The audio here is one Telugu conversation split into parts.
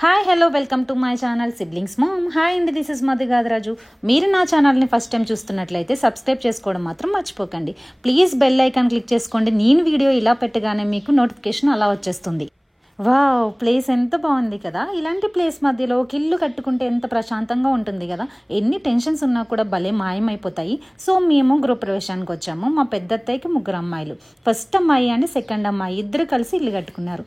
Hi hello welcome to my channel siblings mom. Hi అండి, దిస్ ఇస్ మధు గాదరాజు. మీరు నా ఛానల్ని ఫస్ట్ టైం చూస్తున్నట్లయితే సబ్స్క్రైబ్ చేసుకోవడం మాత్రం మర్చిపోకండి. ప్లీజ్ బెల్ ఐకాన్ క్లిక్ చేసుకోండి. నేను వీడియో ఇలా పెట్టగానే మీకు నోటిఫికేషన్ అలా వచ్చేస్తుంది. వావ్, ప్లేస్ ఎంత బాగుంది కదా. ఇలాంటి ప్లేస్ మధ్యలో ఒక ఇల్లు కట్టుకుంటే ఎంత ప్రశాంతంగా ఉంటుంది కదా. ఎన్ని టెన్షన్స్ ఉన్నా కూడా భలే మాయమైపోతాయి. సో మేము గృహప్రవేశానికి వచ్చాము. మా పెద్ద అత్తయ్యకి ముగ్గురు అమ్మాయిలు. ఫస్ట్ అమ్మాయి అండ్ సెకండ్ అమ్మాయి ఇద్దరు కలిసి ఇల్లు కట్టుకున్నారు.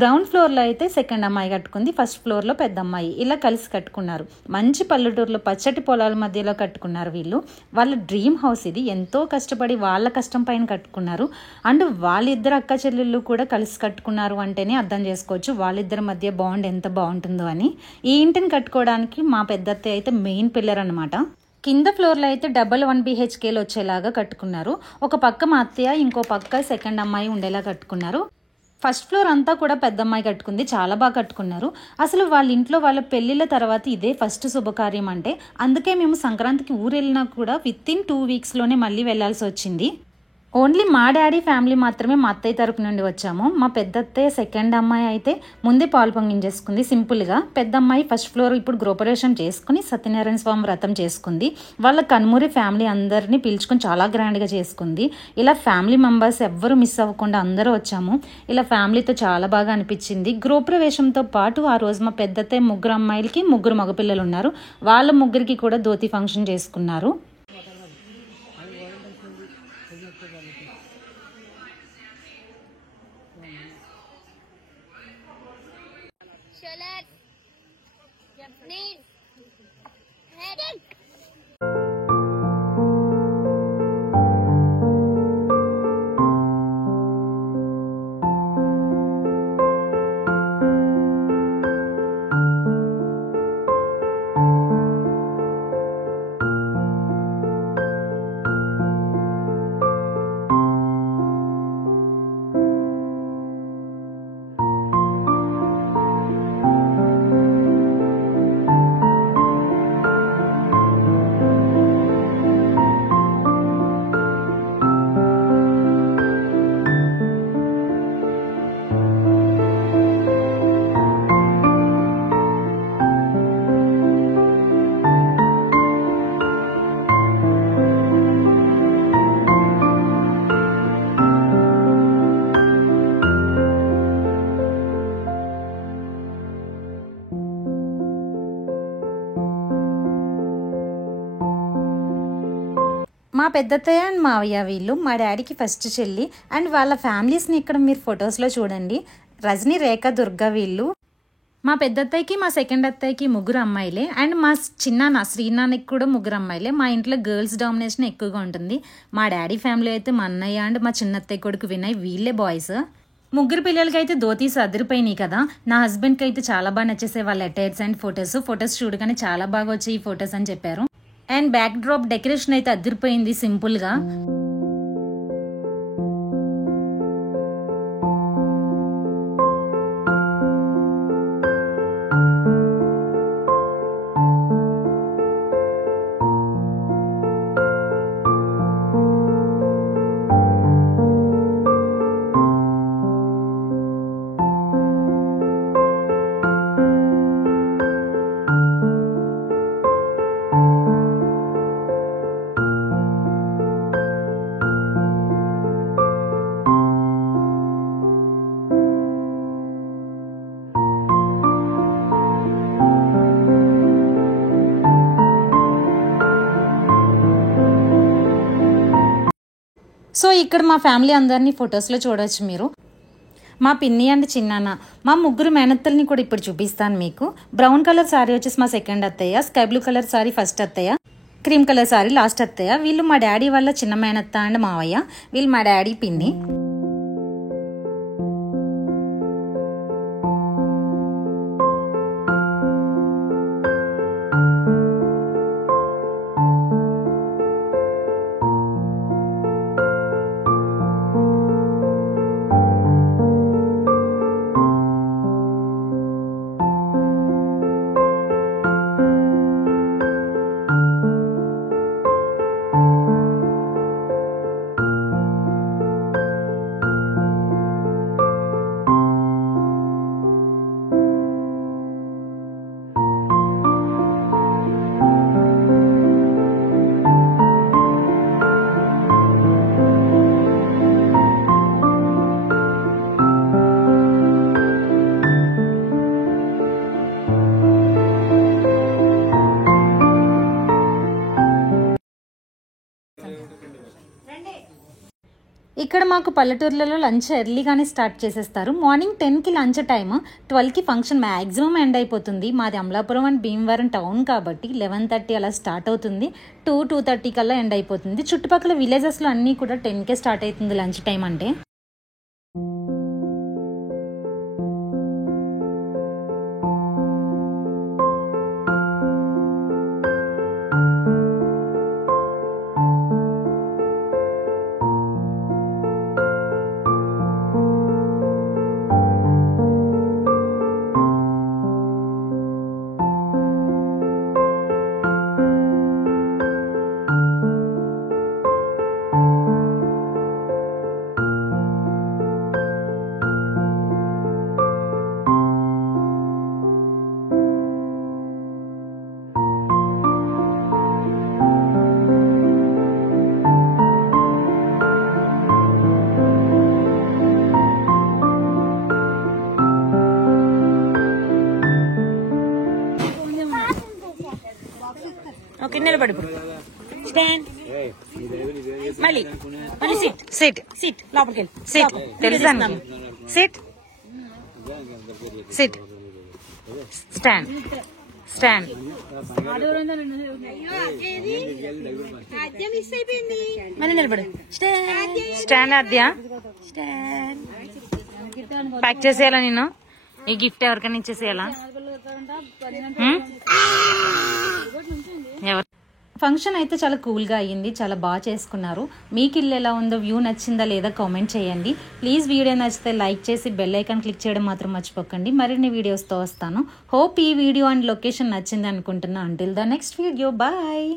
గ్రౌండ్ ఫ్లోర్లో అయితే సెకండ్ అమ్మాయి కట్టుకుంది, ఫస్ట్ ఫ్లోర్లో పెద్ద అమ్మాయి. ఇలా కలిసి కట్టుకున్నారు. మంచి పల్లెటూరులో పచ్చటి పొలాల మధ్యలో కట్టుకున్నారు వీళ్ళు. వాళ్ళ డ్రీమ్ హౌస్ ఇది. ఎంతో కష్టపడి వాళ్ళ కష్టం పైన కట్టుకున్నారు. అండ్ వాళ్ళిద్దరు అక్క చెల్లెళ్ళు కూడా కలిసి కట్టుకున్నారు అంటేనే అర్థం చేసుకోవచ్చు వాళ్ళిద్దరి మధ్య బాండ్ ఎంత బాగుంటుందో అని. ఈ ఇంటిని కట్టుకోవడానికి మా పెద్దత్తయ్య అయితే మెయిన్ పిల్లర్ అనమాట. కింద ఫ్లోర్లో అయితే డబల్ 1 BHKలు వచ్చేలాగా కట్టుకున్నారు. ఒక పక్క మా అత్తయ్య, ఇంకో పక్క సెకండ్ అమ్మాయి ఉండేలా కట్టుకున్నారు. ఫస్ట్ ఫ్లోర్ అంతా కూడా పెద్ద అమ్మాయి కట్టుకుంది. చాలా బాగా కట్టుకున్నారు. అసలు వాళ్ళ ఇంట్లో వాళ్ళ పెళ్లిళ్ళ తర్వాత ఇదే ఫస్ట్ శుభకార్యం అంటే. అందుకే మేము సంక్రాంతికి ఊరు వెళ్ళినా కూడా వితిన్ 2 వీక్స్లోనే మళ్ళీ వెళ్లాల్సి వచ్చింది. ఓన్లీ మా డాడీ ఫ్యామిలీ మాత్రమే మా అత్తయ్య తరపు నుండి వచ్చాము. మా పెద్ద అత్తయ్య సెకండ్ అమ్మాయి అయితే ముందే పాలు పొంగించేసుకుంది సింపుల్గా. పెద్ద అమ్మాయి ఫస్ట్ ఫ్లోర్ ఇప్పుడు గృహప్రవేశం చేసుకుని సత్యనారాయణ స్వామి వ్రతం చేసుకుంది. వాళ్ళ కన్మూరి ఫ్యామిలీ అందరినీ పిలుచుకొని చాలా గ్రాండ్గా చేసుకుంది. ఇలా ఫ్యామిలీ మెంబర్స్ ఎవ్వరూ మిస్ అవ్వకుండా అందరూ వచ్చాము. ఇలా ఫ్యామిలీతో చాలా బాగా అనిపించింది. గృహప్రవేశంతో పాటు ఆ రోజు మా పెద్ద అత్తయ్య ముగ్గురు అమ్మాయిలకి ముగ్గురు మగపిల్లలు ఉన్నారు. వాళ్ళ ముగ్గురికి కూడా ధోతి ఫంక్షన్ చేసుకున్నారు. మా పెద్దత్తయ్య అండ్ మావయ్య వీళ్ళు మా డాడీకి ఫస్ట్ చెల్లి. అండ్ వాళ్ళ ఫ్యామిలీస్ని ఇక్కడ మీరు ఫొటోస్లో చూడండి. రజని, రేఖ, దుర్గా వీళ్ళు. మా పెద్దత్తయ్యకి మా సెకండ్ అత్తయ్యకి ముగ్గురు అమ్మాయిలే. అండ్ మా చిన్నాన్న శ్రీనాన్నకి కూడా ముగ్గురు అమ్మాయిలే. మా ఇంట్లో గర్ల్స్ డామినేషన్ ఎక్కువగా ఉంటుంది. మా డాడీ ఫ్యామిలీ అయితే మా అన్నయ్య అండ్ మా చిన్నత్తయ్య కొడుకు వినయ్ వీళ్ళే బాయ్స్. ముగ్గురు పిల్లలకి అయితే ధోతీస్ అదిరిపోయినాయి కదా. నా హస్బెండ్కి అయితే చాలా బాగా నచ్చేసే వాళ్ళ అటైర్స్ అండ్ ఫొటోస్ చూడగానే చాలా బాగా వచ్చాయి ఈ ఫొటోస్ అని చెప్పారు. అండ్ బ్యాక్ డ్రాప్ డెకరేషన్ అయితే అదిరిపోయింది సింపుల్గా. సో ఇక్కడ మా ఫ్యామిలీ అందరినీ ఫొటోస్లో చూడవచ్చు మీరు. మా పిన్ని అండ్ చిన్నాన్న, మా ముగ్గురు మేనత్తల్ని కూడా ఇప్పుడు చూపిస్తాను మీకు. బ్రౌన్ కలర్ సారీ వచ్చేసి మా సెకండ్ అత్తయ్య, sky blue colour sorry first అత్తయ్య, క్రీమ్ కలర్ సారీ లాస్ట్ అత్తయ్య. వీళ్ళు మా డాడీ వాళ్ళ చిన్న మేనత్త అండ్ మావయ్య. వీళ్ళు మా డాడీ పిన్ని. ఇక్కడ మాకు పల్లెటూర్లలో లంచ్ ఎర్లీగానే స్టార్ట్ చేసేస్తారు. మార్నింగ్ 10కి లంచ్ టైమ్, 12కి ఫంక్షన్ మ్యాక్సిమం ఎండ్ అయిపోతుంది. మాది అమలాపురం అండ్ భీమవరం టౌన్ కాబట్టి 11:30 అలా స్టార్ట్ అవుతుంది. 2-2:30 కల్లా ఎండ్ అయిపోతుంది. చుట్టుపక్కల విలేజెస్లో అన్నీ కూడా 10కే స్టార్ట్ అవుతుంది లంచ్ టైం అంటే. ఓకే, నిలబడి స్టాండ్, మళ్ళీ మళ్ళీ సిట్ సిట్ సిట్, లోపలికి వెళ్ళి సిట్, తెలుసా సిట్ సిట్, స్టాండ్ స్టాండ్, మళ్ళీ నిలబడు, స్టాండ్. అద్యా ప్యాక్ చేసేయాలా నేను? ఈ గిఫ్ట్ ఎవరికైనా ఇచ్చేసేయాలా? ఫంక్షన్ అయితే చాలా కూల్గా అయ్యింది, చాలా బాగా చేసుకున్నారు. మీకు ఇల్లు ఎలా ఉందో, వ్యూ నచ్చిందా లేదా కామెంట్ చేయండి. ప్లీజ్ వీడియో నచ్చితే లైక్ చేసి బెల్ ఐకాన్ క్లిక్ చేయడం మాత్రం మర్చిపోకండి. మరిన్ని వీడియోస్తో వస్తాను. హోప్ ఈ వీడియో అండ్ లొకేషన్ నచ్చింది అనుకుంటున్నా. Until the next video, bye.